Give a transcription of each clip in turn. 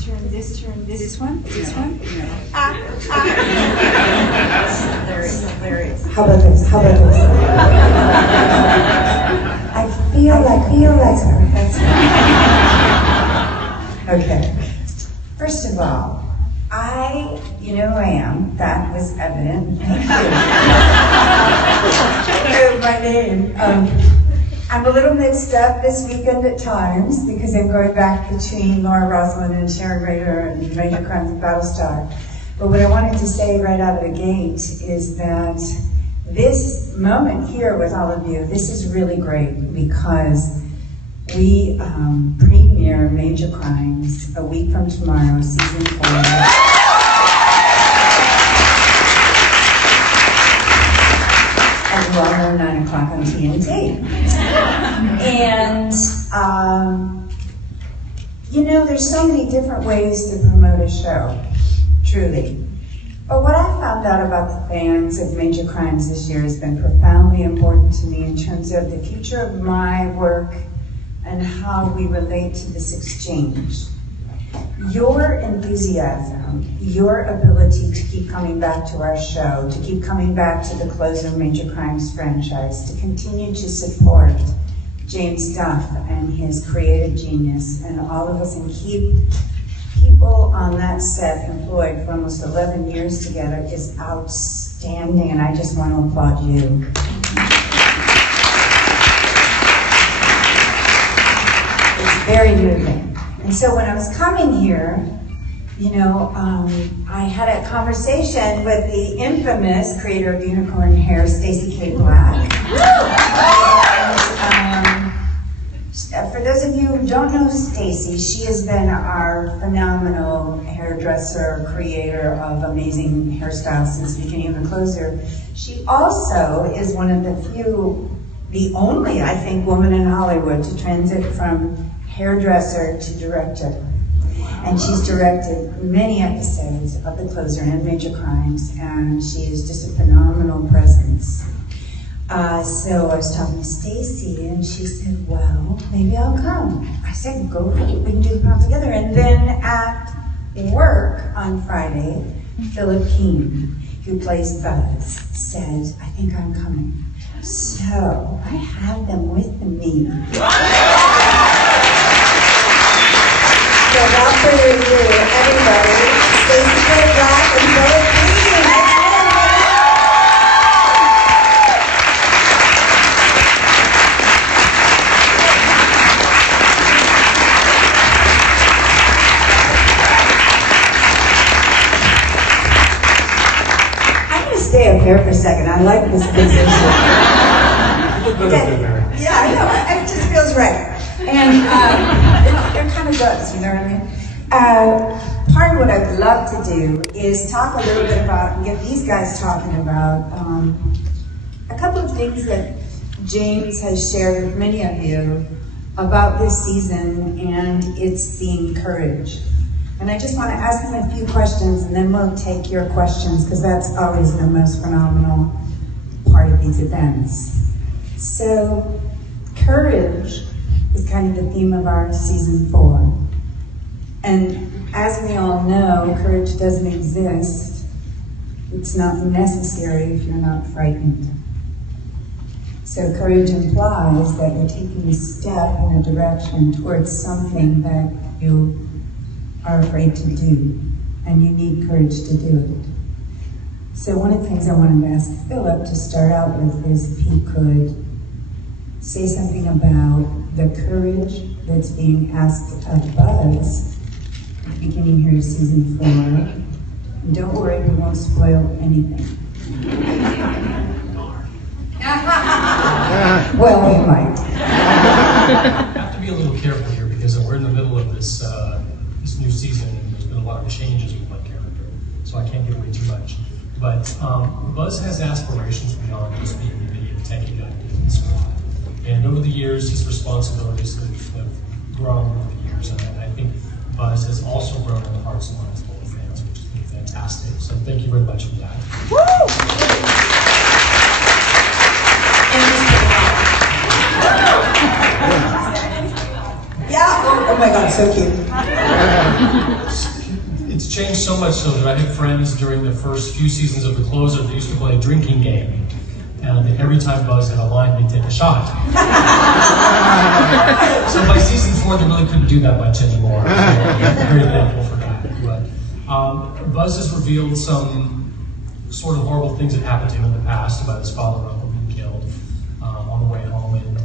Turn this one? This one? Hilarious. How about this? I feel like her. That's okay. First of all, you know who I am. That was evident. Thank you. My name. I'm a little mixed up this weekend at times because I'm going back between Laura Roslin and Sharon Rader and Major Crimes of Battlestar. But what I wanted to say right out of the gate is that this moment here with all of you, this is really great because we premiere Major Crimes a week from tomorrow, season 4. As well, 9 o'clock on TNT. And, you know, there's so many different ways to promote a show, truly. But what I found out about the fans of Major Crimes this year has been profoundly important to me in terms of the future of my work and how we relate to this exchange. Your enthusiasm, your ability to keep coming back to our show, to keep coming back to the Closer Major Crimes franchise, to continue to support James Duff and his creative genius and all of us, and keep people on that set employed for almost 11 years together is outstanding, and I just want to applaud you. It's very moving. And so when I was coming here, you know, I had a conversation with the infamous creator of unicorn hair, Stacey Black. And, for those of you who don't know Stacey, she has been our phenomenal hairdresser, creator of amazing hairstyles since the beginning of The Closer. She also is one of the only, I think, woman in Hollywood to transit from hairdresser to director. And she's directed many episodes of The Closer and Major Crimes, and she is just a phenomenal presence. So I was talking to Stacey, and she said, well, maybe I'll come. I said, go ahead, we can do the prom together. And then at work on Friday, Philip Keene, who plays Buzz, said, I think I'm coming. So I have them with me. So without further ado, everybody, Stacey Black and Philip Keene. I'm going to stay up here for a second. I like this position. Yeah, I know. It just feels right. And it kind of does, you know what I mean? Part of what I'd love to do is talk a little bit about, and get these guys talking about, a couple of things that James has shared with many of you about this season and its theme, courage. And I just want to ask them a few questions, and then we'll take your questions, because that's always the most phenomenal part of these events. So, courage is kind of the theme of our season 4. And as we all know, courage doesn't exist. It's not necessary if you're not frightened. So courage implies that you're taking a step in a direction towards something that you are afraid to do, and you need courage to do it. So one of the things I wanted to ask Philip to start out with is if he could say something about the courage that's being asked of Buzz beginning here in season 4. And don't worry, we won't spoil anything. Well, we might. I have to be a little careful here because we're in the middle of this this new season, and there's been a lot of changes with my character, so I can't give away too much. But Buzz has aspirations beyond just being the video techie guy in the squad. And over the years, his responsibilities have grown over the years, and I think Buzz has also grown in the hearts and minds of all the fans, which has been fantastic. So thank you very much for that. Woo! Yeah. Oh my God, so cute. It's changed so much so that I had friends during the first few seasons of The Closer that used to play a drinking game. And every time Buzz had a line, they'd take a shot. So by season 4, they really couldn't do that much anymore. So I'm very thankful for that. But Buzz has revealed some sort of horrible things that happened to him in the past about his father and uncle being killed on the way home. And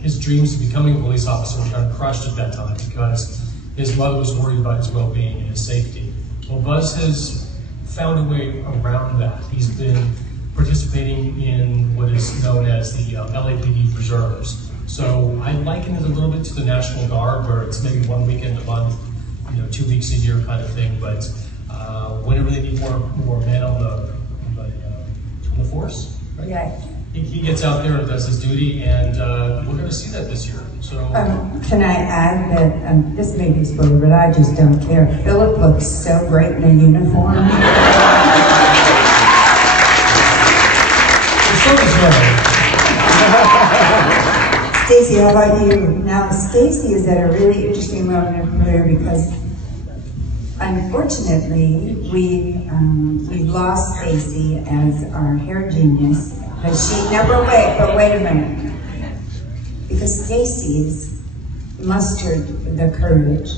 his dreams of becoming a police officer were kind of crushed at that time because his mother was worried about his well-being and his safety. Well, Buzz has found a way around that. He's been participating in what is known as the LAPD reserves. So I liken it a little bit to the National Guard, where it's maybe 1 weekend a month, 2 weeks a year kind of thing. But whenever they need more men on the force, right? Yeah. He gets out there and does his duty, and we're going to see that this year. So can I add that this may be spoiler, but I just don't care. Philip looks so great in a uniform. Stacey, how about you? Now, Stacey is at a really interesting moment in her career because, unfortunately, we lost Stacey as our hair genius. But wait a minute. Because Stacey's mustered the courage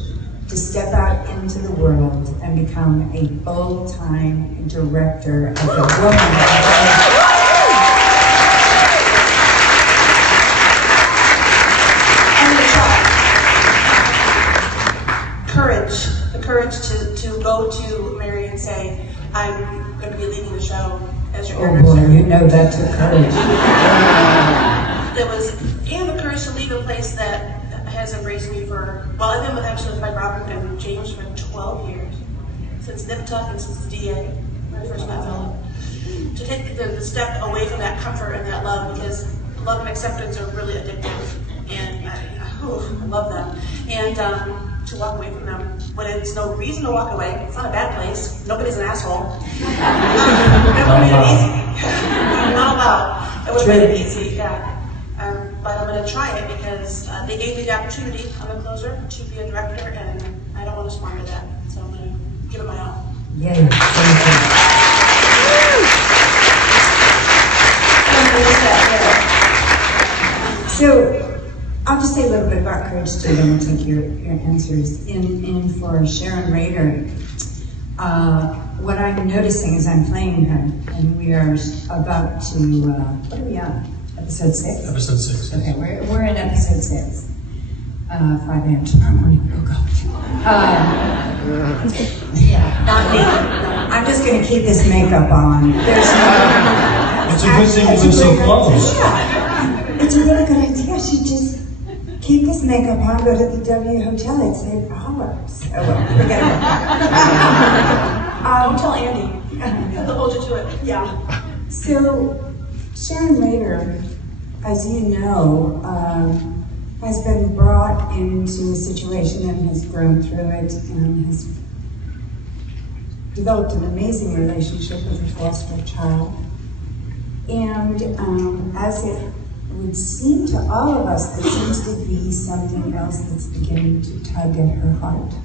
to step out into the world and become a full-time director as a woman. The courage to go to Mary and say, I'm going to be leading the show as your Oh boy, you know that took courage. And the courage to leave a place that has embraced me for, well, I've been with Robert and James for 12 years. Since Nip Tuck and since the DA, when I first met Philip. To take the step away from that comfort and that love, because love and acceptance are really addictive. And I love them. And to walk away from them, but it's no reason to walk away. It's not a bad place. Nobody's an asshole. That would have made it easy. Not allowed. It would have made it easy, yeah. But I'm going to try it because they gave me the opportunity on The Closer to be a director, and I don't want to squander that. So I'm going to give it my all. Yay. So, I'll just say a little bit about courage too, then we'll take your answers. In for Sharon Rader, what I'm noticing is I'm playing her, and we are about to, what are we on? Episode 6? Episode 6. Okay, we're in episode 6. 5 a.m. tomorrow morning, oh gosh. Yeah, not me. I'm just going to keep this makeup on. There's no... It's a good thing you look so close. Yeah, it's a really good idea. I should just keep this makeup on, go to the W Hotel, it'd save hours. Oh well, forget about that. Don't tell Andy. He'll hold you to it. Yeah. So, Sharon Rader, as you know, has been brought into a situation and has grown through it and has developed an amazing relationship with a foster child. And as it would seem to all of us, there seems to be something else that's beginning to tug at her heart. So,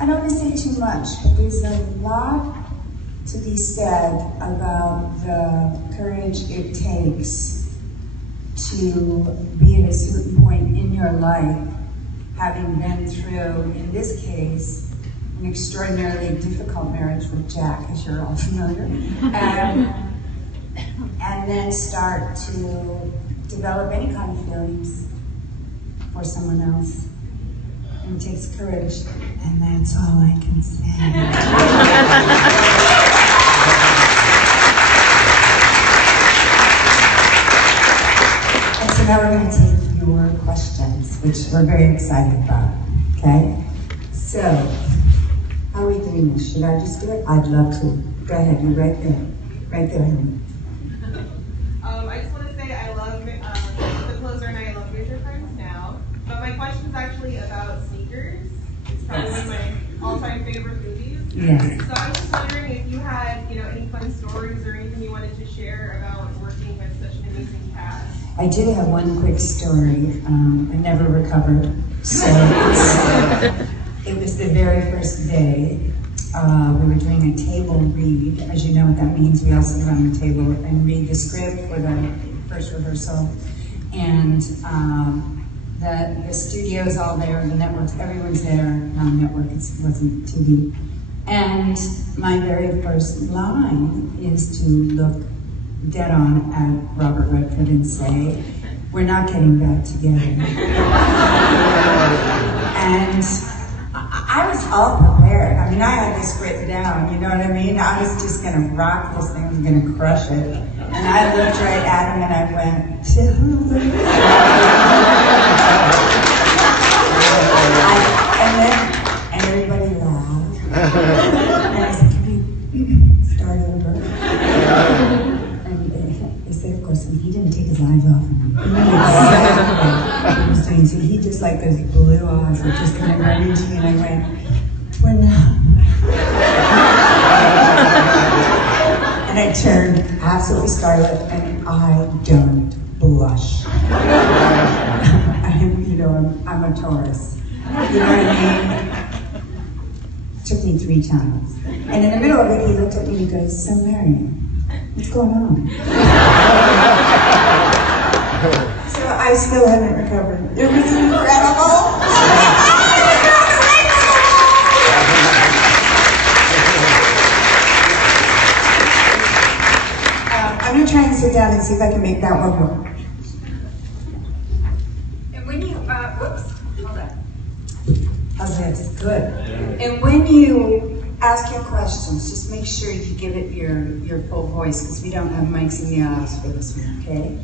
I don't want to say too much, but there's a lot to be said about the courage it takes to be at a certain point in your life, having been through, in this case, an extraordinarily difficult marriage with Jack, as you're all familiar, and then start to develop any kind of feelings for someone else. And it takes courage, and that's all I can say. And so now we're going to take your questions, which we're very excited about, okay? So, how are we doing this? Should I just do it? I'd love to. Go ahead, you're right there. Right there, honey. I just want to say I love The Closer and I love Raise Your Friends Now. But my question is actually about sneakers. It's probably one of my all-time favorite movies. Yes. So I was just wondering if you had, any fun stories or anything you wanted to share about working with such an amazing cast. I do have one quick story. I never recovered. So it was the very first day. We were doing a table read. As you know what that means, we all sit around the table and read the script for the first rehearsal. And the studio's all there, the networks, everyone's there. Network, it wasn't TV. And my very first line is to look dead on at Robert Redford and say, "We're not getting back together." And I was all prepared. I mean, I had this written down, you know what I mean? I was just gonna rock this thing, I was gonna crush it. And I looked right at him and I went, and everybody laughed. And I said, "Can we start over?" And they said, of course, and he didn't take his eyes off him. He knew exactly what he was doing. So he just, like, those blue eyes were just kind of running to me, and I went, "We're not." And I turned absolutely scarlet, and I don't blush. I'm a Taurus. You know what I mean? Took me 3 times. And in the middle of it, he looked at me and he goes, "So Marion, what's going on?" So I still haven't recovered. It was incredible. I'm going to try and sit down and see if I can make that one work. And when you, whoops, hold on. How's this? Good. And when you ask your questions, just make sure you give it your full voice, because we don't have mics in the aisles for this one, okay?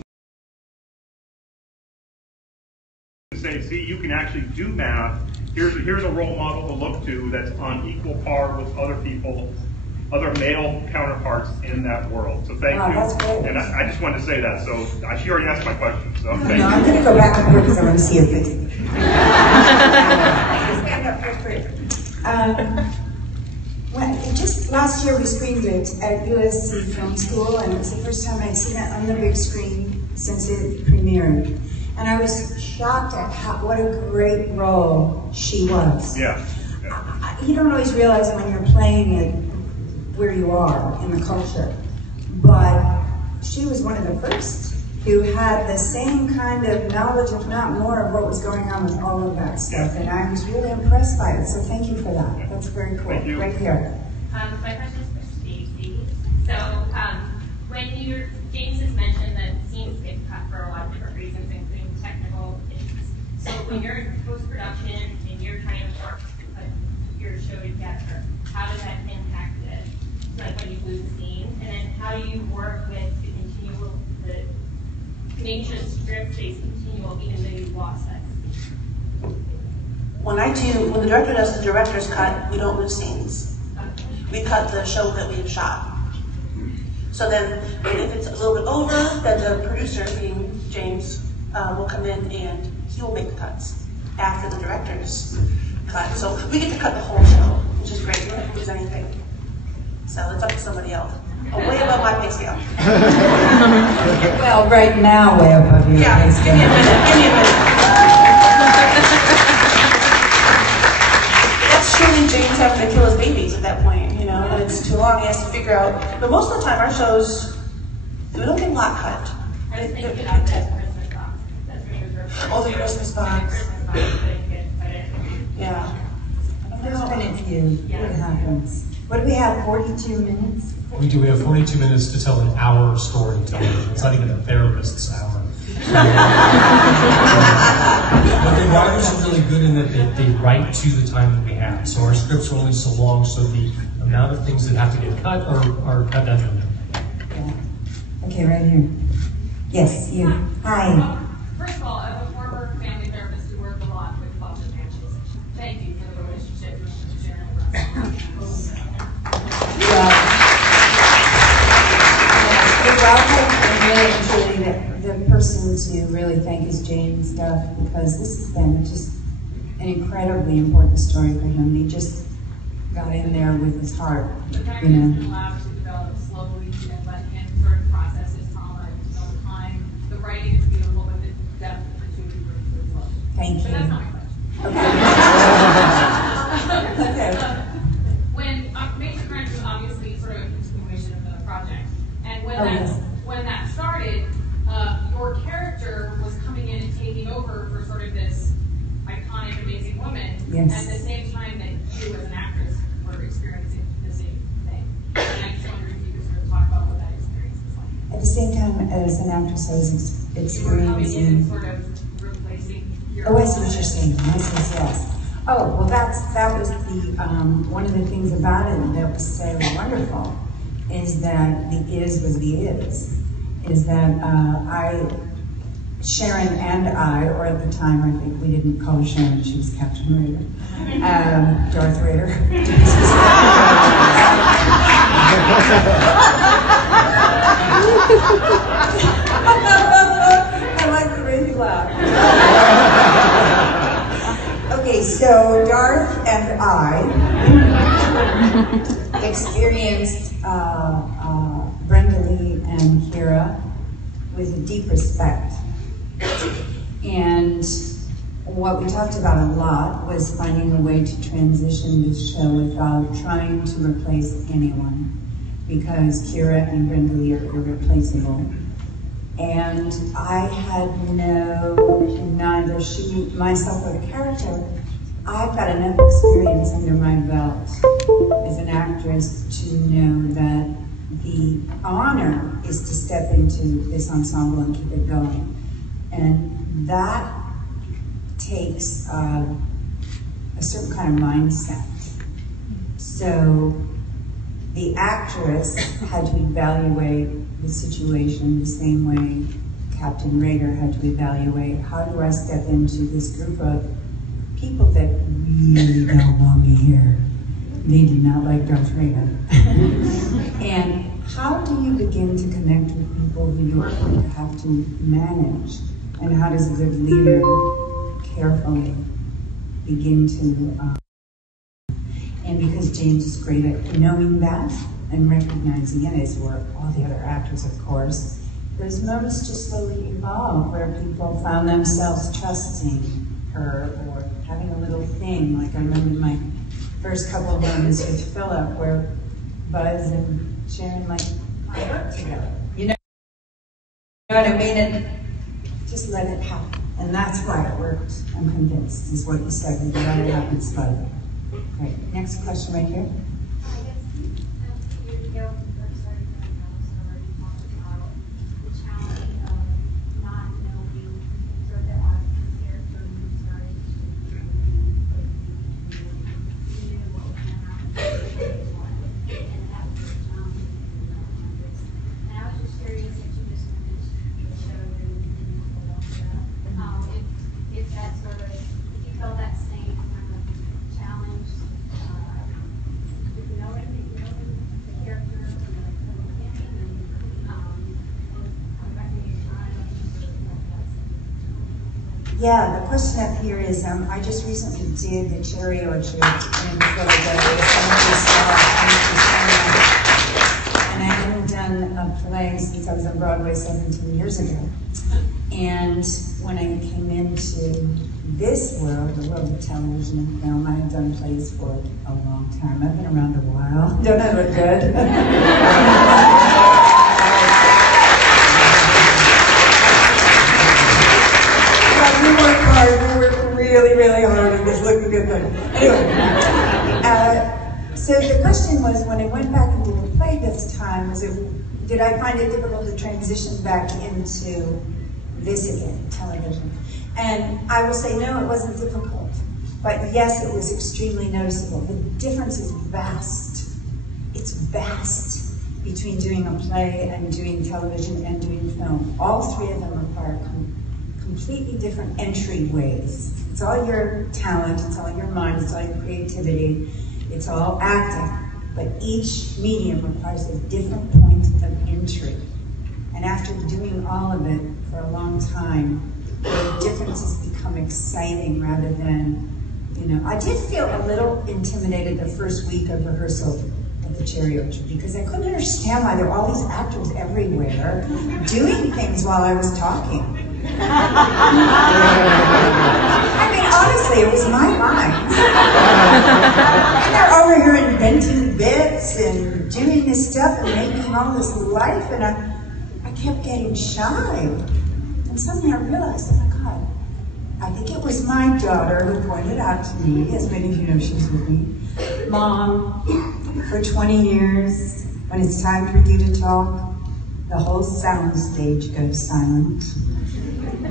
See, you can actually do math. Here's a role model to look to that's on equal par with other people, other male counterparts in that world. So thank you. That's great. And I just wanted to say that. So she already asked my question. So thank you. No, I'm going to go back and forth because I want to see her face. Stand up real quick. Well, just last year we screened it at USC Film School, and it was the first time I'd seen it on the big screen since it premiered. And I was shocked at what a great role she was. Yeah. You don't always realize when you're playing it where you are in the culture, but she was one of the first who had the same kind of knowledge, if not more, of what was going on with all of that stuff. And I was really impressed by it, so thank you for that. That's very cool. Thank you. Right here. My question is for Stacey. So when James has mentioned that scenes get cut for a lot of different reasons, including technical issues. So when you're in post-production and you're trying to work to put your show together, how does that impact it? Like when you lose a scene, and then how do you work with the continual, making sure the script stays continual even though you've lost that scene? When the director does the director's cut, we don't lose scenes. We cut the show that we've shot. So then, if it's a little bit over, then the producer, being James, will come in and he will make the cuts after the director's cut. So we get to cut the whole show, which is great. We don't have to lose anything. So it's up to somebody else. Way above my pay scale. Well, right now, way above your Yeah, pay give scale. me a minute. Give me a minute. That's truly James having to kill his babies at that point, you know, when it's too long, he has to figure out. But most of the time, our shows, we don't get a lot cut. I was thinking about that Christmas box. That's what you were Oh, the Christmas box. Yeah. There's been a few. What happens? What do we have, 42 minutes? We do. We have 42 minutes to tell an hour story television. It's not even a therapist's hour. But the writers are really good in that they write to the time that we have. So our scripts are only so long, so the amount of things that have to get cut are cut down to a minute. Yeah. Okay, right here. Yes, you. Hi. First of all, as a former family therapist who worked a lot with foster families, thank you for the relationship you're sharing with us. You're welcome, and really and truly, the person to really thank is James Duff, because this has been just an incredibly important story for him. He just got in there with his heart, The you character has been know. allowed to develop slowly and let him sort of process his trauma over time. The writing is beautiful. Thank But you. that's not my question. Okay. When Major Crimes was obviously sort of a continuation of the project, and when yes. when that started, your character was coming in and taking over for sort of this iconic, amazing woman, Yes. at the same time that you as an actress were experiencing the same thing. And I just wondered if you could sort of talk about what that experience was like. At the same time as an actress, I was You were coming in and experiencing. sort of replacing your. Oh, I see what you're saying. Yes. Oh, well, that was the one of the things about it that was so wonderful is that the is was the is that Sharon and I, or at the time I think we didn't call her Sharon, she was Captain Raider, Darth Raider. I like the way you laugh. Okay, so Darth and I experienced Brenda Lee and Kira with a deep respect. And what we talked about a lot was finding a way to transition this show without trying to replace anyone, because Kira and Brenda Lee are irreplaceable. And I had neither she, myself, or the character, I've got enough experience under my belt as an actress to know that the honor is to step into this ensemble and keep it going. And that takes a certain kind of mindset. So the actress had to evaluate the situation the same way Captain Raider had to evaluate, how do I step into this group of people that really don't want me here? They do not like Darth Raider. And how do you begin to connect with people who you're going to have to manage? And how does a good leader carefully begin to, and because James is great at knowing that and recognizing it, as were all the other actors, of course, those moments just slowly evolve where people found themselves trusting her or having a little thing. Like I remember my first couple of moments with Philip where Buzz and Sharon like work together. You know what I mean? And just let it happen. And that's why it worked, I'm convinced, is what you said. You let it happen slowly. Great. Next question right here. I guess a few years ago, when we first started doing our story, we talked about the challenge of not knowing sort of as the character who started to knew what was going to happen, and that was a challenge in this. And I was just curious if you just finished the show and didn't hold on to that. If that sort of, if you felt that same kind of challenge, knowing the character and Yeah, the question up here is, I just recently did the Cherry Orchard in Philadelphia, and I hadn't done a play since I was on Broadway 17 years ago. And when I came into this world, the world of television and film, I had done plays for a long time. I've been around a while. Don't I look good? We work hard. We work really, really hard on this looking good thing. Anyway, so the question was, when I went back and did the play this time, did I find it difficult to transition back into this again, television? And I will say, no, it wasn't difficult. But yes, it was extremely noticeable. The difference is vast. It's vast between doing a play and doing television and doing film. All three of them require completely different entryways. It's all your talent, it's all your mind, it's all your creativity, it's all acting. But each medium requires a different point of entry. And after doing all of it for a long time, the differences become exciting rather than, I did feel a little intimidated the first week of rehearsal at the Cherry Orchard because I couldn't understand why there were all these actors everywhere doing things while I was talking. I honestly, it was my line. And they're over here inventing bits and doing this stuff and making all this life, and I kept getting shy. And suddenly I realized, oh my God, I think it was my daughter who pointed out to me, as many of you know she's with me, Mom, for 20 years, when it's time for you to talk, the whole sound stage goes silent.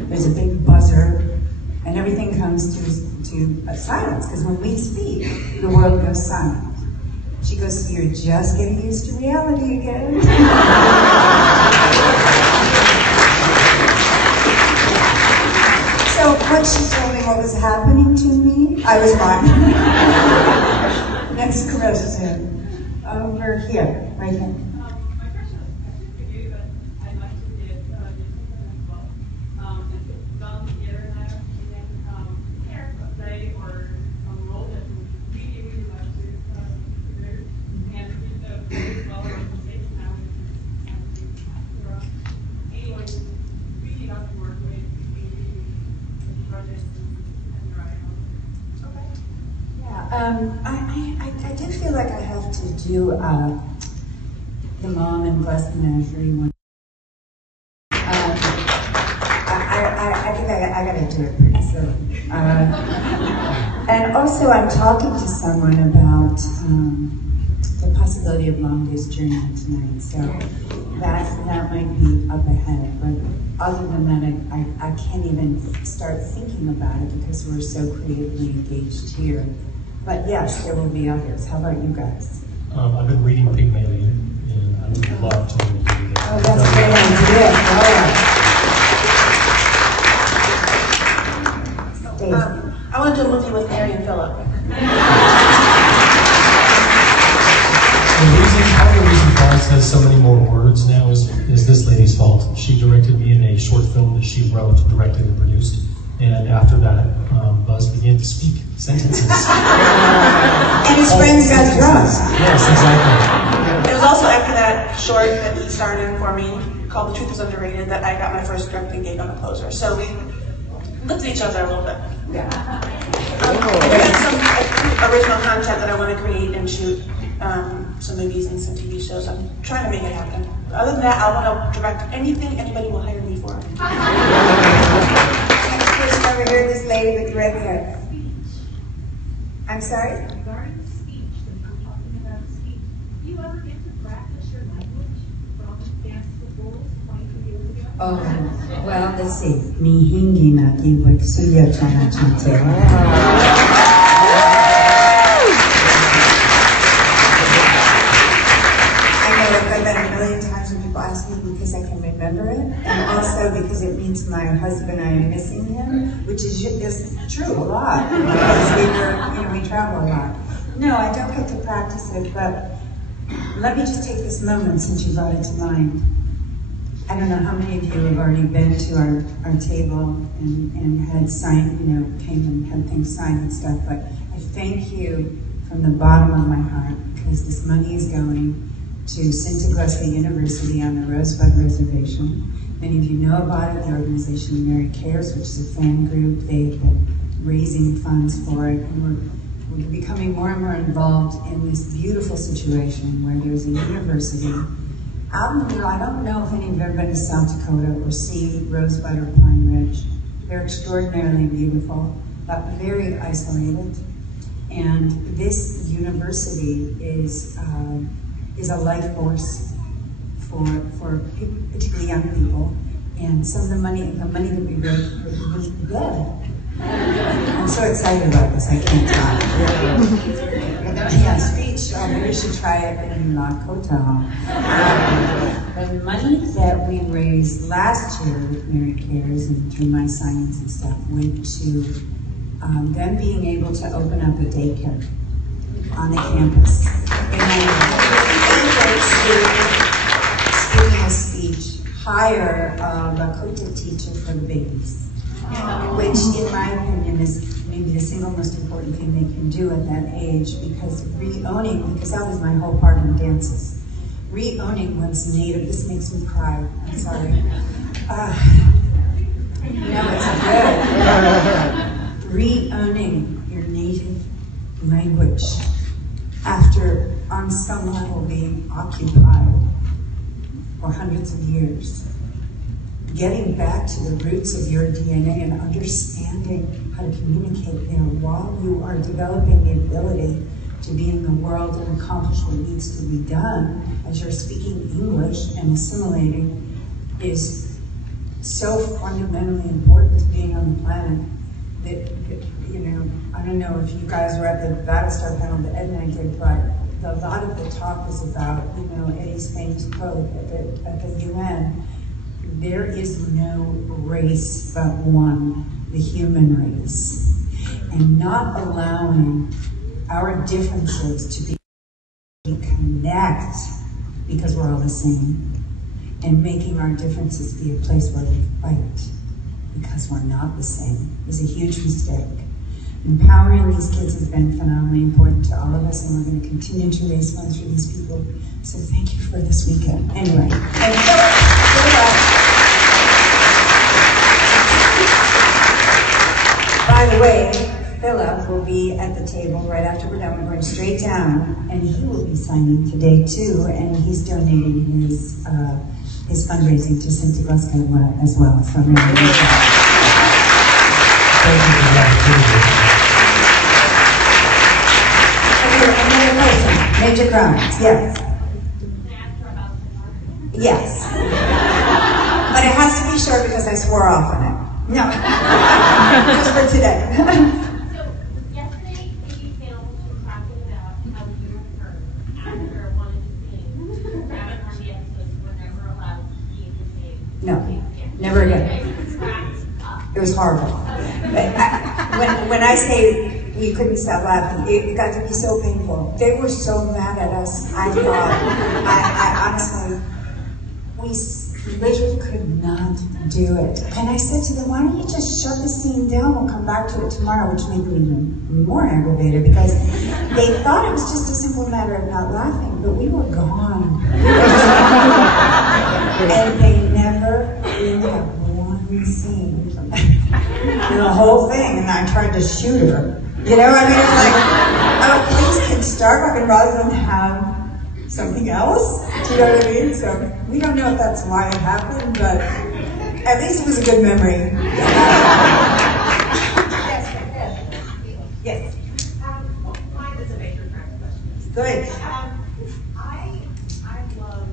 There's a big buzzer, and everything comes to silence, because when we speak, the world goes silent. She goes, so you're just getting used to reality again? So when she told me what was happening to me, I was fine. Next question. Over here, right here. My question is for you, but I'd like to get your input as well. Since it's done together now, and character play or a role that we really love to do, and with the well organization now, anyone really love to work with, projects and right on. Okay. Yeah, I do feel like I have to do the Mom and Bless the Menagerie one. I think I gotta do it pretty soon. And also I'm talking to someone about the possibility of Long Day's Journey tonight, so that might be up ahead. But other than that, I can't even start thinking about it because we're so creatively engaged here. But yes, there will be others. How about you guys? I've been reading Pygmalion, and I would love to do that. Oh, that's a great idea. All right. I want to do a movie with Mary and Philip. Part of the reason Buzz has so many more words now is this lady's fault. She directed me in a short film that she wrote, directed, and produced. And after that, Buzz began to speak sentences. And his friends got drunk. Yes, exactly. It was also after that short that he started for me, called The Truth Is Underrated, that I got my first directing gig on The Closer. So we looked at each other a little bit. Yeah. I have some original content that I want to create and shoot, some movies and some TV shows. I'm trying to make it happen. But other than that, I want to direct anything anybody will hire me for. Next person over here, this lady with red hair. I'm sorry? Regarding speech, since we're talking about speech, do you ever get to practice your language from Dance to Bulls 22 years ago? Oh, well, let's see. Mihingi na iwag suya chana chante. I've done it a million times when people ask me because I can remember it, and also because it means my husband, I am missing him, which is true a lot because we travel a lot. No, I don't get to practice it, but let me just take this moment since you brought it to mind. I don't know how many of you have already been to our table and had signed, came and had things signed and stuff, but I thank you from the bottom of my heart because this money is going to Santa Gloria University on the Rosebud Reservation. Many of you know about it, the organization Mary Cares, which is a fan group. They've been raising funds for it, and we're becoming more and more involved in this beautiful situation where there's a university out in the middle. I don't know if any of you have ever been to South Dakota or seen Rosebud or Pine Ridge. They're extraordinarily beautiful, but very isolated. And this university is a life force for people, particularly young people. And some of the money that we raised was good. I'm so excited about this, I can't talk. Yeah, speech, maybe we should try it in Lakota. The money that we raised last year with Mary Cares and through my signings and stuff went to them being able to open up a daycare on the campus. And speaking of speech, hire a Lakota teacher for the babies, which in my opinion is maybe the single most important thing they can do at that age, because because that was my whole part in dances. Re-owning one's native, this makes me cry, I'm sorry. No, it's good. Re-owning language after, on some level, being occupied for hundreds of years. Getting back to the roots of your DNA and understanding how to communicate there while you are developing the ability to be in the world and accomplish what needs to be done as you're speaking English and assimilating is so fundamentally important to being on the planet that, you know, I don't know if you guys were at the Battlestar panel that Ed and I did, but a lot of the talk was about, you know, Eddie's famous quote at the UN, there is no race but one, the human race. And not allowing our differences to be connect because we're all the same, and making our differences be a place where we fight because we're not the same is a huge mistake. Empowering these kids has been phenomenally important to all of us, and we're going to continue to raise funds for these people. So thank you for this weekend. Anyway, and by the way, Philip will be at the table right after we're done. We're going straight down, and he will be signing today too, and he's donating his fundraising to St. Glasgow as well. So I'm really another person, Major Grimes, yes. Yes. But it has to be short because I swore off on it. No, just for today. So yesterday, Katie Phil was talking about how you and her, after one of the things, rabbit on the episodes were never allowed to be in the same. No, never again. It was horrible. But when I say we couldn't stop laughing, it got to be so painful. They were so mad at us. I thought, I honestly, we literally could not do it. And I said to them, why don't you just shut the scene down? We'll come back to it tomorrow, which made them even more aggravated because they thought it was just a simple matter of not laughing, but we were gone. And they never really had one scene in the whole thing, and I tried to shoot her. You know, I mean, it's like, oh, please can Starbucks rather than have something else? Do you know what I mean? So we don't know if that's why it happened, but at least it was a good memory. Yes. Mine is a major practice question. Good. I love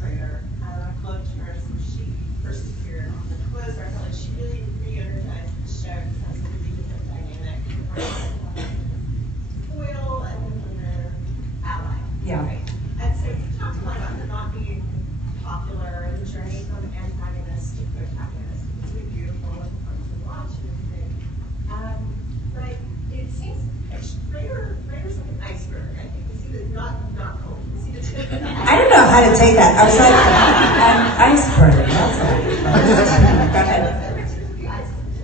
prayer. I've loved her since she first appeared on the quiz. I felt like she really re-energized the show because that's a really different dynamic. Foil and her ally. Yeah. Right? And so you talked a lot about her not being popular and the journey from antagonist to protagonist. It's really beautiful and fun to watch and everything. But it seems Rayer's like an iceberg. I think we see the not cold. We see the tip. I don't know how to take that. I was like, iceberg. That's it. Go ahead.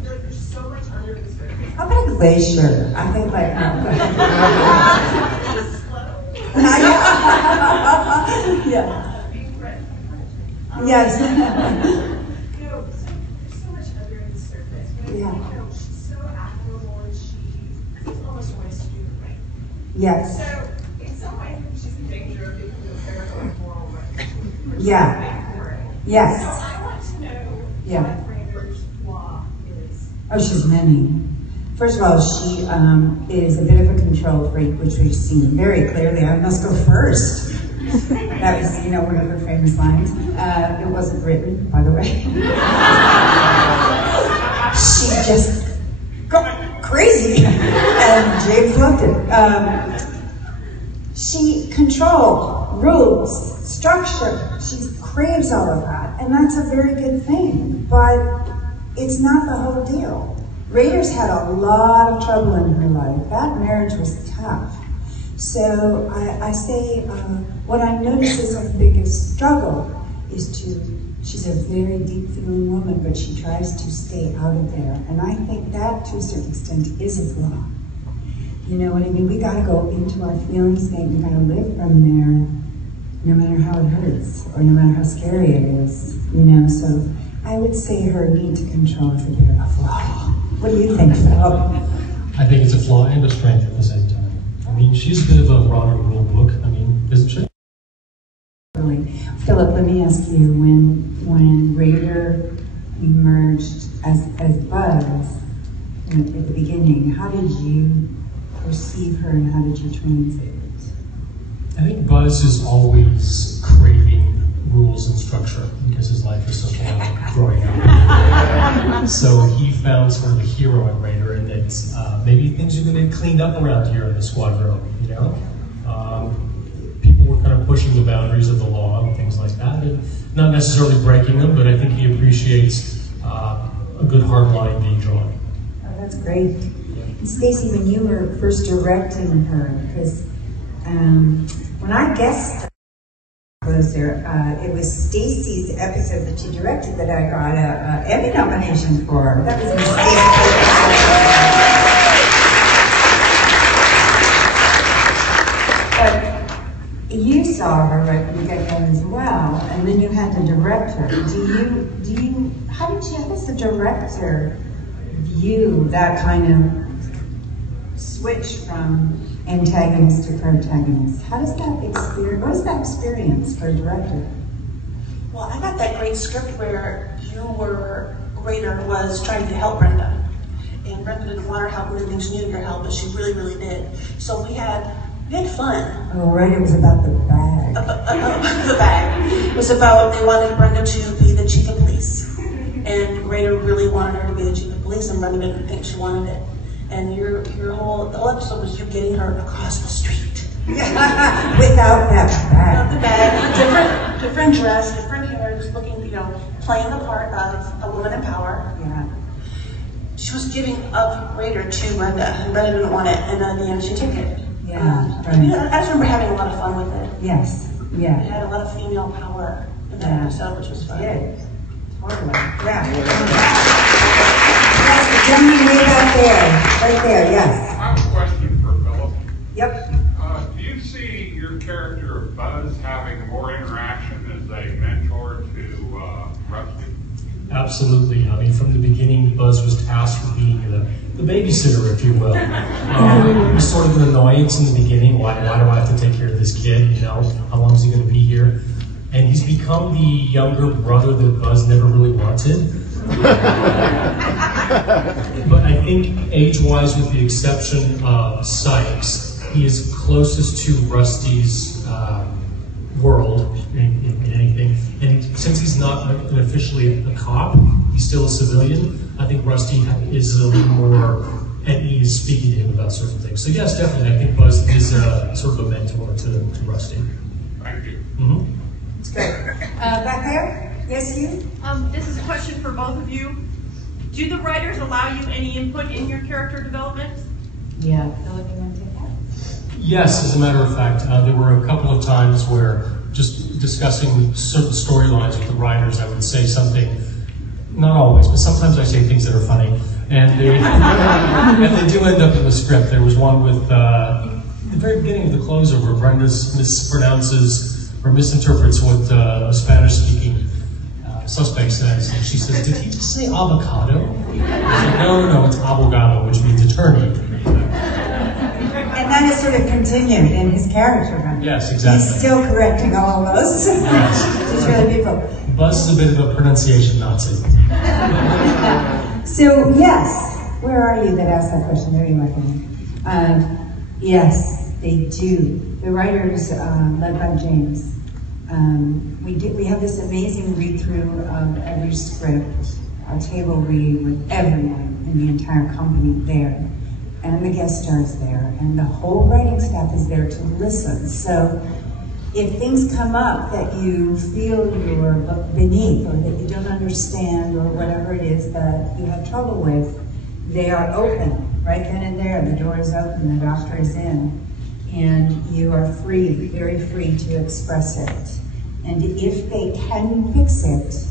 There's so much under the surface. How about a glacier? I think like, no. Yeah. Yes. So much under the surface. But, Yeah. She's so admirable and she almost wants to do it right. Yes. So, in some ways, she's in danger of being a terrible moral right. Yeah. Yes. So, I want to know Yeah. what Rayer's flaw is. Oh, she's many. First of all, she is a bit of a control freak, which we've seen very clearly. I must go first. That was, you know, one of her famous lines. It wasn't written, by the way. She just got crazy, and James loved it. She control, rules, structure. She craves all of that, and that's a very good thing. But it's not the whole deal. Raiders had a lot of trouble in her life. That marriage was tough. So I say, what I notice is her biggest struggle is she's a very deep feeling woman, but she tries to stay out of there. And I think that, to a certain extent, is a flaw. You know what I mean? We gotta go into our feeling state, we gotta live from there, no matter how it hurts, or no matter how scary it is, you know? So I would say her need to control is a bit of a flaw. What do you think, Phil? I think it's a flaw and a strength at the same time. I mean, mean, she's a bit of a Ronald rule book. I mean, isn't she? Philip, let me ask you, when Raider emerged as Buzz at the beginning, how did you perceive her and how did you translate it? I think Buzz is always craving rules and structure because his life is so chaotic growing up. So he found sort of a hero in Raider, and that maybe things are going to get cleaned up around here in the squadron, you know? People were kind of pushing the boundaries of the law and things like that, and not necessarily breaking them, but I think he appreciates a good hard line being drawn. Oh, that's great. And Stacey, when you were first directing her, because when I guest closer, it was Stacey's episode that she directed that I got an Emmy nomination for. That was Stacey. But you saw her right from the get-go as well, and then you had to direct her. How does the director view that kind of switch from antagonist to protagonist? What is that experience for a director? Well, I got that great script where Raider was trying to help Brenda. And Brenda didn't want her help, and didn't think she needed her help, but she really, really did. So we had fun. Oh, right, it was about the bag. The bag. It was about, they wanted Brenda to be the chief of police. And Raider really wanted her to be the chief of police, and Brenda didn't think she wanted it. And the whole episode was you getting her across the street. Without that bag. Without the bag, different dress, different hair, just looking, playing the part of a woman in power. Yeah. She was giving up Raider to Brenda, and Brenda didn't want it, and at the end she took it. Yeah. I just remember having a lot of fun with it. Yes. Yeah. It had a lot of female power in that episode, which was fun. Good. Totally. Yeah. Yes, the gentleman way back there. Right there, yes. I have a question for Philip. Yep. Do you see your character of Buzz having more interaction as a mentor to Rusty? Absolutely. I mean, from the beginning, Buzz was tasked with being the babysitter, if you will. It was sort of an annoyance in the beginning. Why do I have to take care of this kid? How long is he going to be here? And he's become the younger brother that Buzz never really wanted. But I think age-wise, with the exception of Sykes, he is closest to Rusty's world in anything. And since he's not officially a cop, he's still a civilian, I think Rusty is a little more at ease speaking to him about certain things. So yes, definitely, I think Buzz is sort of a mentor to Rusty. Thank you. Mm-hmm. It's great. Back there? Yes, you? This is a question for both of you. Do the writers allow you any input in your character development? Yeah. Philip, you want to take that? Yes, as a matter of fact, there were a couple of times where just discussing certain storylines with the writers, I would say something, not always, but sometimes I say things that are funny, and they do end up in the script. There was one with the very beginning of the closer where Brenda mispronounces or misinterprets what a Spanish-speaking suspect says. And she says, "Did he just say avocado?" I said, no, it's abogado, which means attorney. And that is sort of continued in his character, right? Yes, exactly. He's still correcting all those. Yes. It's really beautiful. Buzz is a bit of a pronunciation Nazi. So, yes, where are you that asked that question? There you are. Yes, they do. The writers, led by James, we have this amazing read-through of every script, a table read with everyone in the entire company there, and the guest stars there, and the whole writing staff is there to listen. So if things come up that you feel you're beneath or that you don't understand or whatever it is that you have trouble with, they are open right then and there. The door is open, the doctor is in, and you are free, very free to express it. And if they can fix it,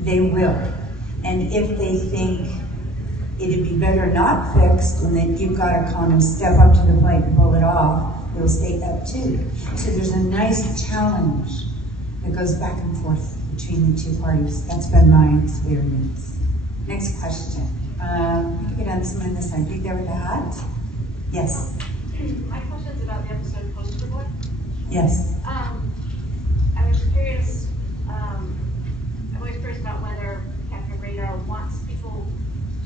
they will. And if they think it'd be better not fixed and that you've got to kind of step up to the plate and pull it off, they'll state that too. So there's a nice challenge that goes back and forth between the two parties. That's been my experience. Next question. Get on someone on this side. Big there with the hat? Yes. My question is about the episode Poster Boy. Yes. I was curious, I'm always curious about whether Captain Radar wants people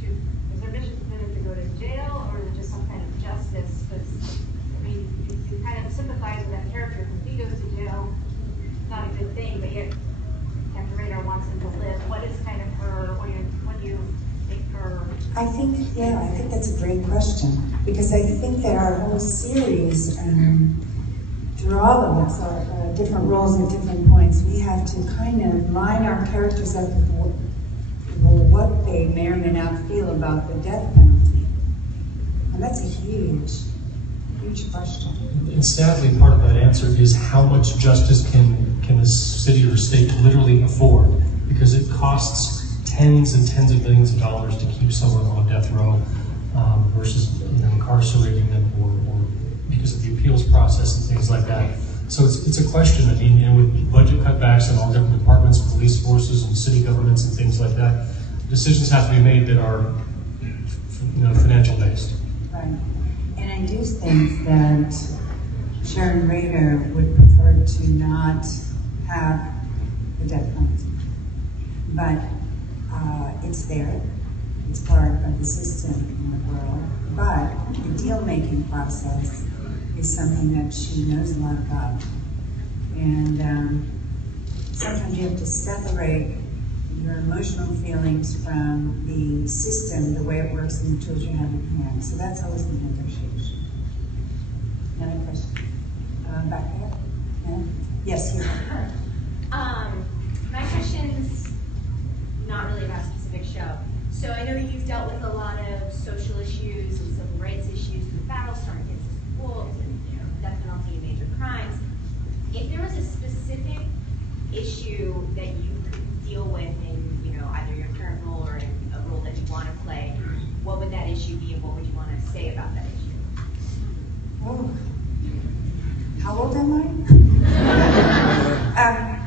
to, is their mission for them to go to jail, or is it just some kind of justice? Because, I mean, you kind of sympathize with that character, because if he goes to jail, it's not a good thing, but yet Captain Radar wants him to live. What is kind of her, what do you think her? I think that's a great question, because I think that our whole series, through all of us, our different roles at different points, we have to kind of line our characters up with what they may or may not feel about the death penalty. And that's a huge, huge question. And sadly, part of that answer is how much justice can a city or state literally afford? Because it costs tens and tens of millions of dollars to keep someone on death row versus incarcerating them or because of the appeals process and things like that. So it's a question. I mean, with budget cutbacks in all different departments, police forces and city governments and things like that, decisions have to be made that are financial based. Right. And I do think that Sharon Rader would prefer to not have the death penalty. But it's there. It's part of the system in the world. But the deal-making process is something that she knows a lot about. And sometimes you have to separate your emotional feelings from the system, the way it works, and the tools you have in hand. So that's always the negotiation. Another question? Back there? Yeah? Yes, you. My question's not really about a specific show. So I know you've dealt with a lot of social issues and civil rights issues through Battlestorm against the wolves and death penalty and major crimes. If there was a specific issue that you could deal with in either your current role or in a role that you want to play, what would that issue be and what would you want to say about that issue? Oh. How old am I?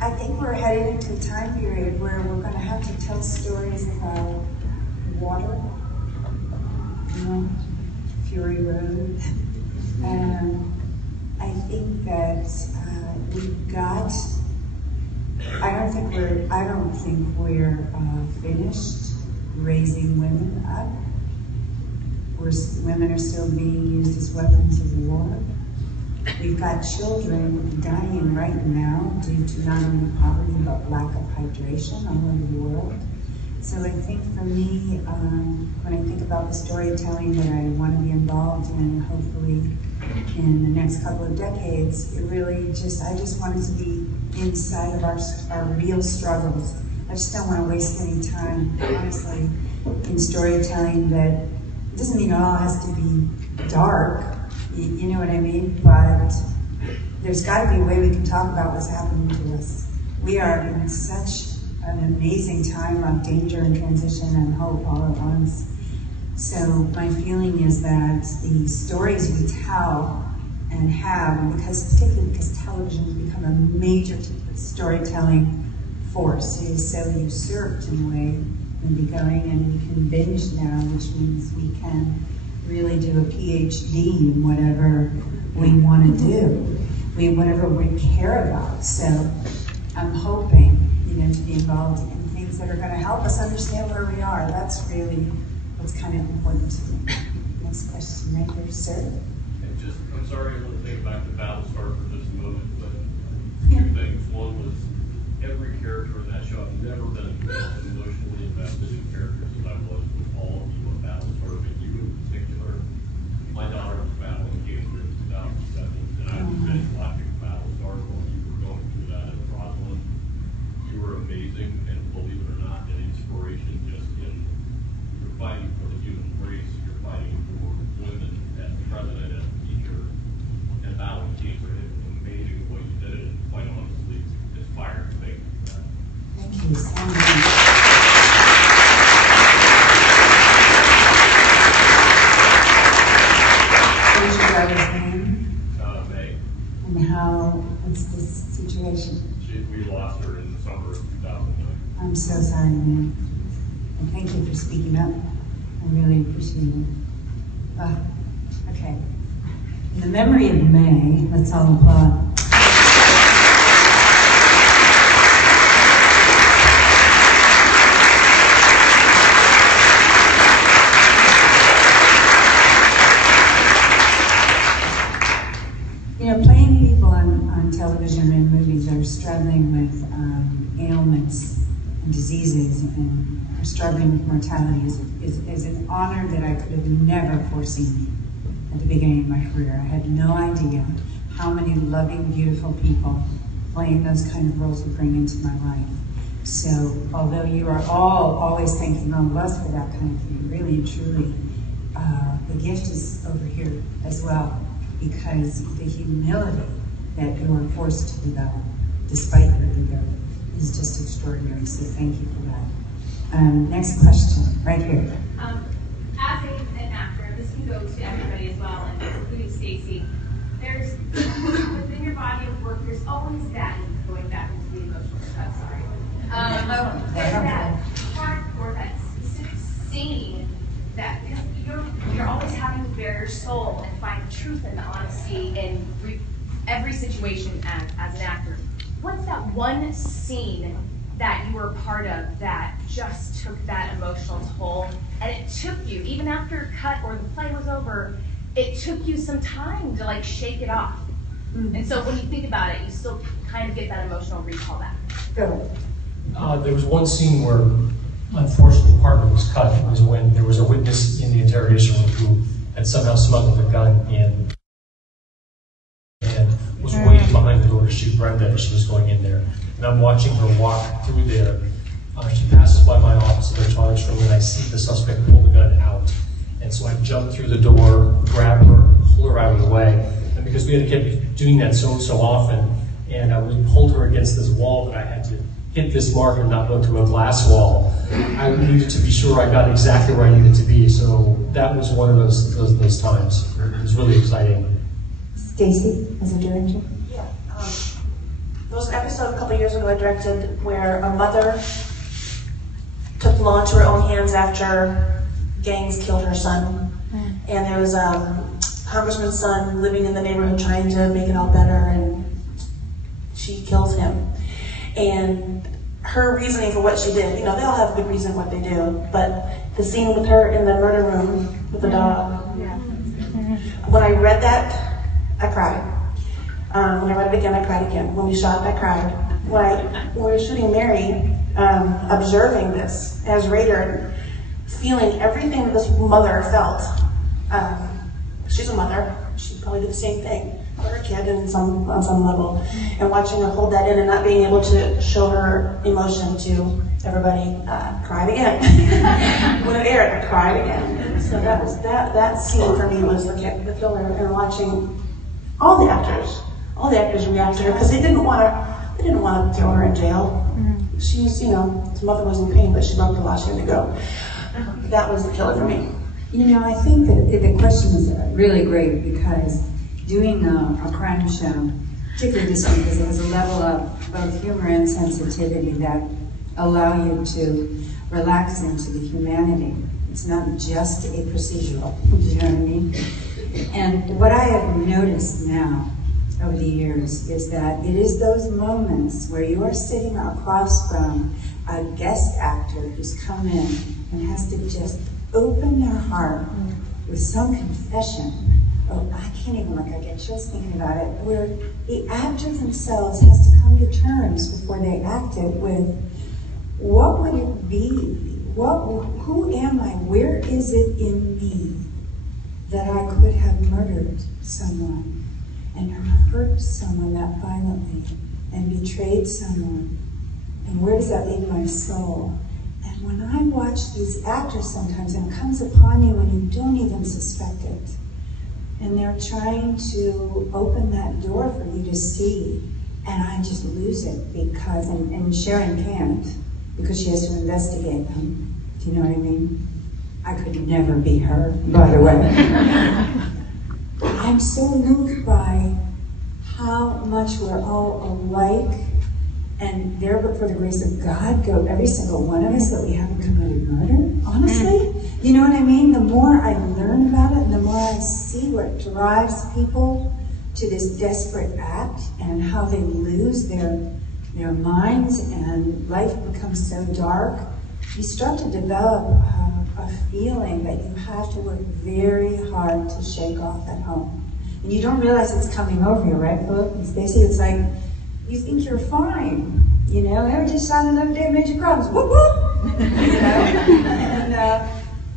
I think we're headed into a time period where we're going to have to tell stories about water, Fury Road. I think that we've got. I don't think we're finished raising women up. Women are still being used as weapons of war. We've got children dying right now due to not only poverty but lack of hydration all over the world. So I think for me, when I think about the storytelling that I want to be involved in, hopefully in the next couple of decades, I just want it to be inside of our real struggles. I just don't want to waste any time, honestly, in storytelling that doesn't mean it all has to be dark, you know what I mean? But there's got to be a way we can talk about what's happening to us. We are in such an amazing time of danger and transition and hope all at once. So my feeling is that the stories we tell and have, particularly because television has become a major storytelling force, it is so usurped in a way. We'll be going and we can binge now, which means we can really do a PhD in whatever we want to do, whatever we care about. So I'm hoping, to be involved in things that are going to help us understand where we are. That's really what's kind of important to me. Next question, right there, sir. I'm sorry, I want to take back to Battlestar for just a moment, but two things. One was every character in that show. I've never been emotionally invested in characters as I was with all of you on Battlestar, but you in particular. My daughter was battling cancer in 2007, and I was finished watching Battlestar while you were going through that at Rosalind. You were amazing, and believe it or not, an inspiration just in you're fighting for the human race, you're fighting for women as president, as teacher, and battling cancer. It was amazing the way you did it, and quite honestly, inspiring. Thank you for that. Thank you so much. What's your daughter's name? May. And what's the situation? We lost her in the summer of 2009. I'm so sorry, ma'am. And thank you for speaking up. I really appreciate it. Okay. In the memory of May, let's all applaud. You know, playing people on television and movies are struggling with ailments and diseases and are struggling with mortality is an honor that I could have never foreseen at the beginning of my career. I had no idea how many loving, beautiful people playing those kind of roles would bring into my life. So, although you are all always thanking all of us for that kind of thing, really and truly, the gift is over here as well, because the humility that you are forced to develop, despite your ego, is just extraordinary. So thank you for that. Next question, right here. As an actor, this can go to everybody as well, and including Stacey, there's, within your body of work, there's always that, going back into the emotional stuff, sorry. There's that part or that specific scene that, because you're always having to bare your soul and find truth and honesty in every situation as an actor. What's that one scene that you were a part of that just took that emotional toll, and it took you, even after cut or the play was over, it took you some time to like shake it off? And so when you think about it, you still kind of get that emotional recall back. Go. There was one scene where, unfortunately, part of it was cut. It was when there was a witness in the interrogation room who had somehow smuggled a gun in and was waiting behind the door to shoot Brenda as she was going in there. And I'm watching her walk through there. She passes by my office in the toilet room, and I see the suspect pull the gun out. And so I jump through the door, grab her, pull her out of the way. And because we had to keep doing that so often, and I pulled her against this wall that I had to hit this mark and not go through a glass wall, I needed to be sure I got exactly where I needed to be. So that was one of those times. It was really exciting. Stacey, as a director? Yeah. There was an episode a couple years ago I directed where a mother took the law into her own hands after gangs killed her son. And there was a congressman's son living in the neighborhood trying to make it all better, and she kills him. And her reasoning for what she did, you know, they all have a good reason what they do, but the scene with her in the murder room with the dog, when I read that, I cried. When I read it again, I cried again. When we shot, I cried. When we were shooting Mary, observing this as Raider, feeling everything that this mother felt. She's a mother. She probably did the same thing for her kid on some level. And watching her hold that in and not being able to show her emotion to everybody, cried again. When it aired, I cried again. So that was that scene for me was the killer, and watching all the actors react to her, because they didn't want to throw her in jail. She's, you know, his mother was in pain, but she loved the law, she had to go. That was the killer for me. You know, I think that the question is really great, because doing a crime show, particularly this one, because it has a level of both humor and sensitivity that allow you to relax into the humanity. It's not just a procedural, do you know what I mean? And what I have noticed now over the years is that it is those moments where you are sitting across from a guest actor who's come in and has to just open their heart with some confession. Oh, I can't even look, I get chills thinking about it, where the actor themselves has to come to terms before they act it with, what would it be? Who am I? Where is it in me that I could have murdered someone and hurt someone that violently and betrayed someone? And where does that leave my soul? And when I watch these actors sometimes, and it comes upon you when you don't even suspect it, and they're trying to open that door for you to see, and I just lose it because, and Sharon can't, because she has to investigate them. Do you know what I mean? I could never be her, by the way. I'm so moved by how much we're all alike And there, but for the grace of God, go every single one of us that we haven't committed murder, honestly. You know what I mean? The more I learn about it, and the more I see what drives people to this desperate act and how they lose their minds and life becomes so dark, you start to develop a feeling that you have to work very hard to shake off at home. And you don't realize it's coming over you, right, Philip and Stacey? It's like, you think you're fine, you know? I just signed another day of major crimes, whoop whoop, you know?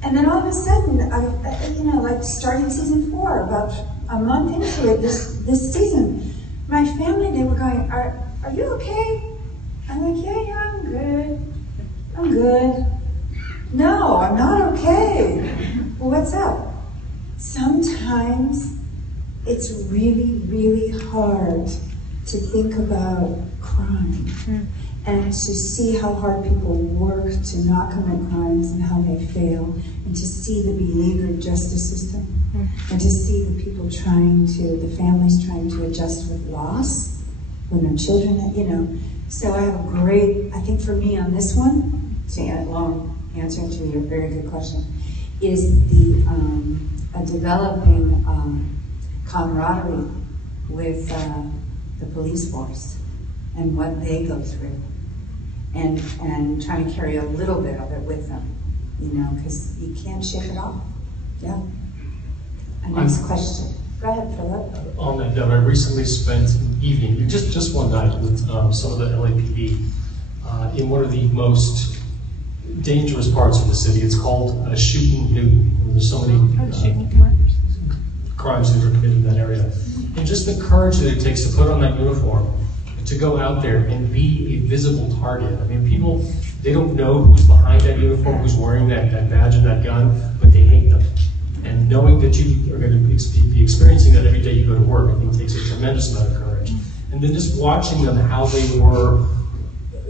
And then all of a sudden, like starting season 4, about a month into it, this season, my family, they were going, are you okay? I'm like, yeah, I'm good. No, I'm not okay. Well, what's up? Sometimes it's really, really hard to think about crime and to see how hard people work to not commit crimes and how they fail, and to see the beleaguered justice system, and to see the people the families trying to adjust with loss when their children, you know. So I have I think for me on this one, to a long answer to your very good question, is a developing camaraderie with the police force and what they go through, and trying to carry a little bit of it with them, you know, because you can't shake it off. Yeah. Next question. Go ahead, Philip. On that note, I recently spent an evening, just one night, with some of the LAPD in one of the most dangerous parts of the city. It's called Shooting Newton. There's so many crimes that are committed in that area. And just the courage that it takes to put on that uniform, to go out there and be a visible target. I mean, people, they don't know who's behind that uniform, who's wearing that badge and that gun, but they hate them. And knowing that you are going to be experiencing that every day you go to work, I think takes a tremendous amount of courage. And then just watching them, how they were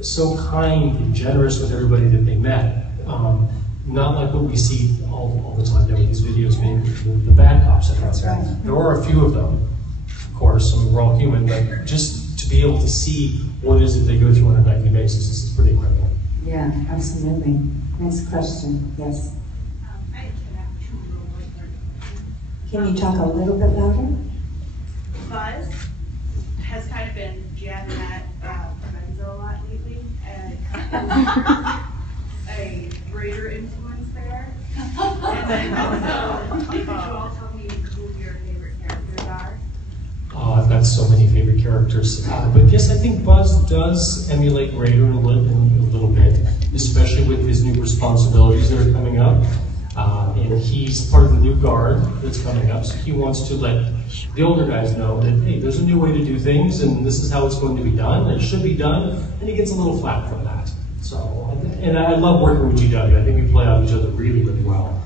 so kind and generous with everybody that they met. Not like what we see all the time there with these videos, maybe the bad cops that are out there. Right. There are a few of them, of course, I mean, we're all human, but just to be able to see what is it they go through on a nightly basis, this is pretty incredible. Yeah, absolutely. Next question, yes. Can you talk a little bit louder? Buzz has kind of been jamming at Renzo a lot lately, and a greater influence there. And then also, could you all tell me who your favorite characters are? Oh, I've got so many favorite characters. But yes, I think Buzz does emulate Raider in a little bit, especially with his new responsibilities that are coming up. And he's part of the new guard that's coming up, so he wants to let the older guys know that, hey, there's a new way to do things, and this is how it's going to be done, and it should be done, and he gets a little flack from that. So, and I love working with GW. I think we play off each other really, really well.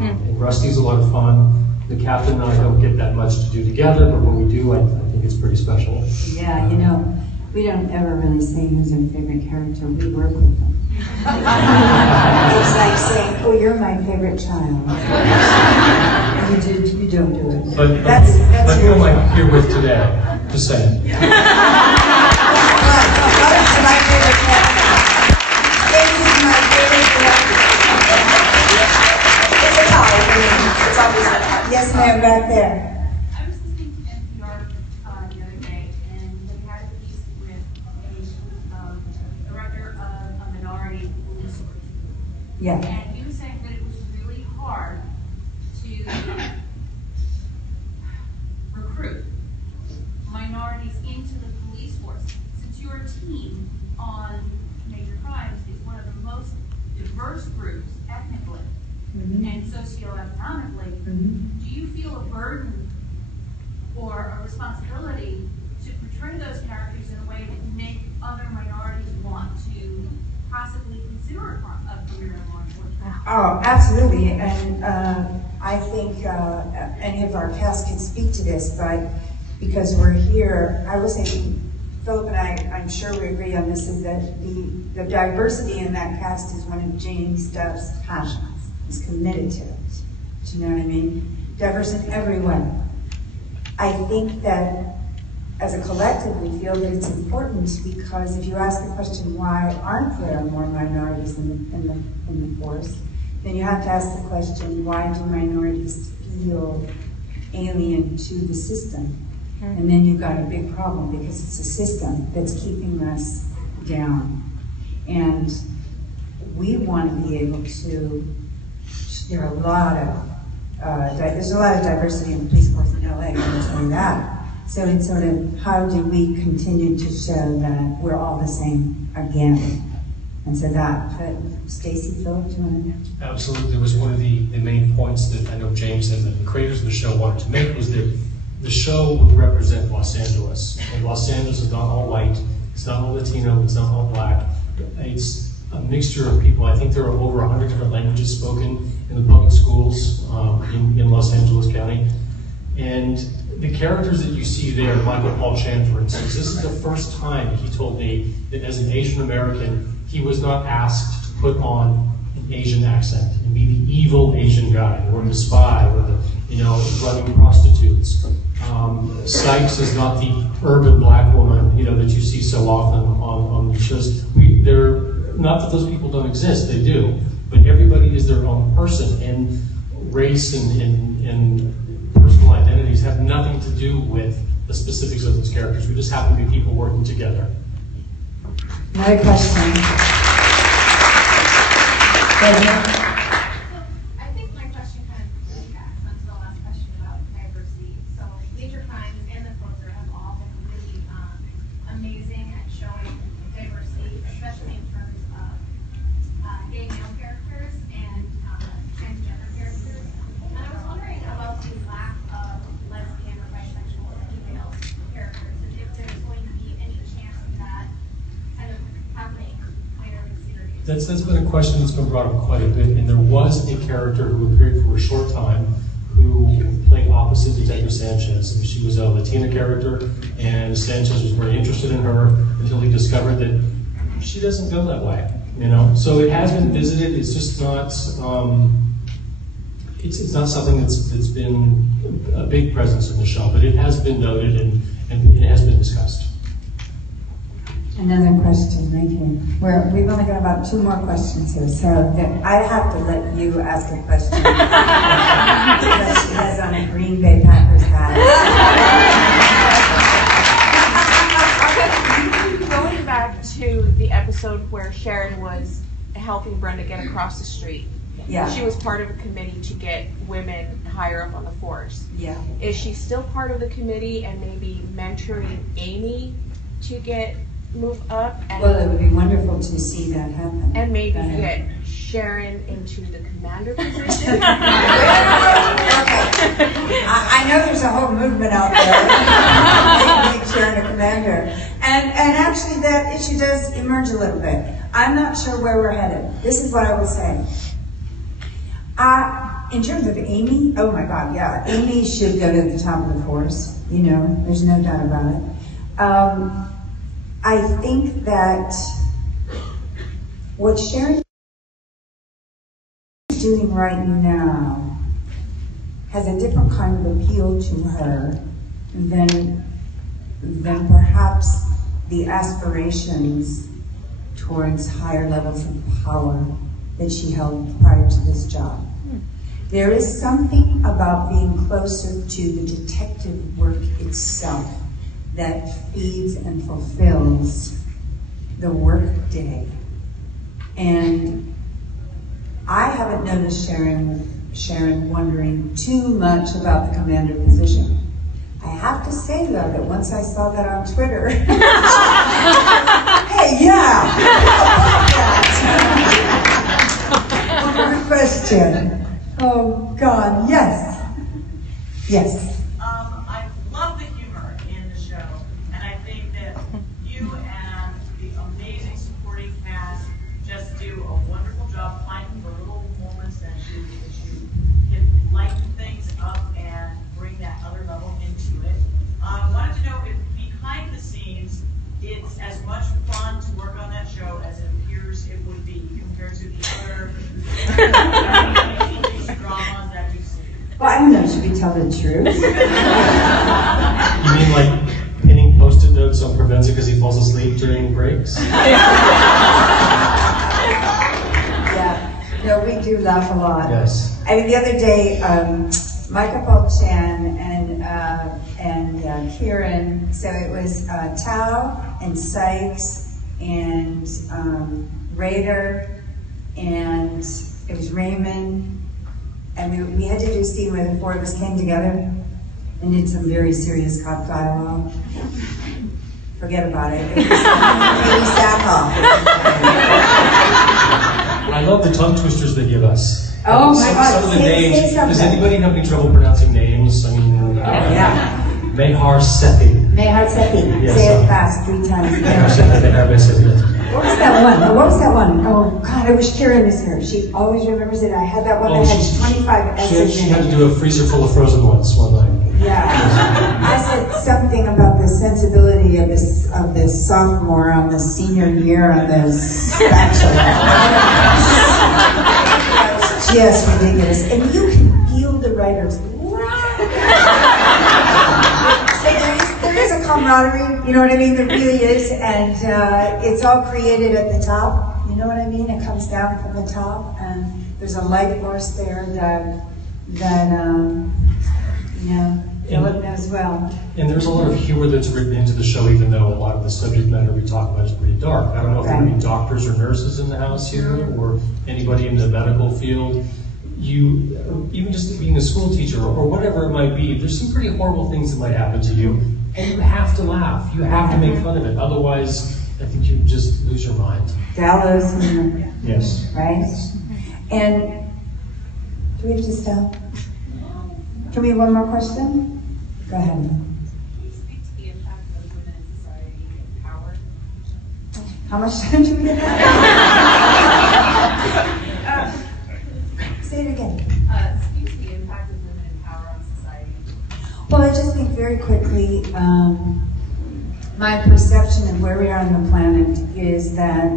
And Rusty's a lot of fun. The captain and I don't get that much to do together, but when we do, I think it's pretty special. Yeah, you know, we don't ever really say who's our favorite character. We work with them. It's like saying, oh, you're my favorite child. And you don't do it. But that's who am I here with today? Just saying. What is my favorite character? Stacey's my favorite character. It's a tie. It's always a tie. Yes, ma'am, back there. I was listening to NPR the other day, and they had a piece with a director of a minority police force. Yeah. And he was saying that it was really hard to recruit minorities into the police force. Since your team on major crimes is one of the most diverse groups ethnically and socioeconomically, do you feel a burden or a responsibility to portray those characters in a way that make other minorities want to possibly consider a career in law enforcement? Oh, absolutely. And I think any of our cast can speak to this, but because we're here, I will say, Philip and I'm sure we agree on this, is that the diversity in that cast is one of James Duff's passions. He's committed to it. Do you know what I mean? Diverse in every way. I think that as a collective, we feel that it's important because if you ask the question, why aren't there more minorities in the force, then you have to ask the question, why do minorities feel alien to the system? And then you've got a big problem because it's a system that's keeping us down. And we want to be able to, there's a lot of diversity in the police force in LA, I'm going to tell you that. So it's sort of, how do we continue to show that we're all the same again? And so that, Stacey, Philip, do you want to? Absolutely. It was one of the main points that I know James and the creators of the show wanted to make, was that the show would represent Los Angeles. And Los Angeles is not all white, it's not all Latino, it's not all black. It's a mixture of people. I think there are over 100 different languages spoken in the public schools in Los Angeles County. And the characters that you see there, Michael Paul Chan, for instance, this is the first time he told me that as an Asian American, he was not asked to put on an Asian accent and be the evil Asian guy, or the spy, or the, running prostitutes. Sykes is not the urban black woman, that you see so often on the shows. Not that those people don't exist, they do, but everybody is their own person, and race and personal identities have nothing to do with the specifics of those characters. We just happen to be people working together. Another question. I think my question kind of piggybacks onto the last question about diversity. So Major Crimes and The Closer have all been really amazing at showing diversity, especially in terms of gay male characters and transgender characters. And I was wondering about the lack of lesbian or bisexual female characters, and if there's going to be any chance of that kind of happening later in the series. That's been a question that's been brought up quite a bit, and there was a character who appeared for a short time who played opposite Detective Sanchez. And she was a Latina character, and Sanchez was very interested in her until he discovered that she doesn't go that way, So it has been visited. It's just not. It's not something that's been a big presence in the show, but it has been noted and it has been discussed. Another question right here. We've only got about 2 more questions here, so I have to let you ask a question. Because she has on a Green Bay Packers hat. Going back to the episode where Sharon was helping Brenda get across the street. Yeah. She was part of a committee to get women higher up on the force. Yeah. Is she still part of the committee and maybe mentoring Amy to move up? Well, it would be wonderful to see that happen. And maybe get Sharon into the commander position? I know there's a whole movement out there. Make Sharon a commander. And actually that issue does emerge a little bit. I'm not sure where we're headed. This is what I will say. In terms of Amy, oh my God, yeah. Amy should go to the top of the force. There's no doubt about it. I think that what Sharon is doing right now has a different kind of appeal to her than perhaps the aspirations towards higher levels of power that she held prior to this job. There is something about being closer to the detective work itself that feeds and fulfills the work day. And I haven't noticed Sharon wondering too much about the commander position. I have to say, though, that once I saw that on Twitter, hey, yeah, how about that? One more question. Oh, God, yes. Yes. I love the humor in the show, and I think that you and the amazing supporting cast just do a wonderful job finding the little moments that you can lighten things up and bring that other level into it. I wanted to know if behind the scenes it's as much fun to work on that show as it appears it would be compared to the other dramas that you see. Well, I don't know, should we tell the truth? You mean like pinning post-it notes on prevents it because he falls asleep during breaks? No, we do laugh a lot. Yes. I mean, the other day, Michael Paul Chan and Kieran, so it was Tao and Sykes and Raider, and it was Raymond, and we had to do a scene where the four of us came together and did some very serious cop dialogue. Forget about it. It was really sack off. I love the tongue twisters they give us. Oh my God! Some of the names. Say Does anybody have any trouble pronouncing names? I mean, yeah. Mehar Sethi. Mehar Sethi. Yes, Say it fast 3 times. Mehar Sethi. Mehar Sethi. What was that one? What was that one? Oh God, I wish Karen was here. She always remembers it. I had that one that had 25 S's She in had it. to do a freezer full of frozen ones one night. Yeah. I said something about the sensibility of this sophomore on the senior year on this bachelor. Just ridiculous. And you can feel the writers. So there is a camaraderie, you know what I mean? There really is, and it's all created at the top. You know what I mean? It comes down from the top, and there's a light force there that Philip knows well. And there's a lot of humor that's written into the show, even though a lot of the subject matter we talk about is pretty dark. I don't know if there are any doctors or nurses in the house here, or anybody in the medical field. You, even just being a school teacher or whatever it might be, there's some pretty horrible things that might happen to you, and you have to laugh. You have to make fun of it. Otherwise, I think you just lose your mind. Gallows humor. Yes. Right? And do we have to stop? Can we have one more question? Go ahead. Can you speak to the impact of women in society and power? How much time do we get? Say it again. Speak to the impact of women in power on society. Well, I just think very quickly, my perception of where we are on the planet is that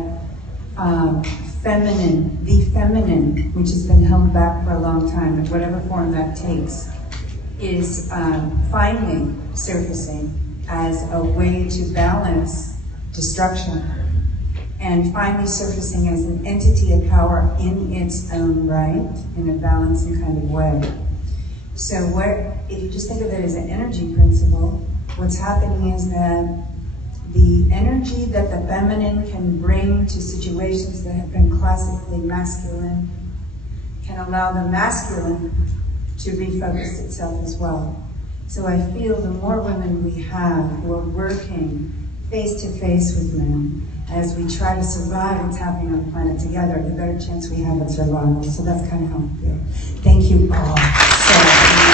the feminine, which has been held back for a long time, in whatever form that takes, is finally surfacing as a way to balance destruction, and finally surfacing as an entity of power in its own right, in a balancing kind of way. So if you just think of it as an energy principle, what's happening is that the energy that the feminine can bring to situations that have been classically masculine can allow the masculine to refocus itself as well. So I feel the more women we have who are working face to face with men as we try to survive what's happening on the planet together, the better chance we have at survival. So that's kind of how I feel. Thank you all so much.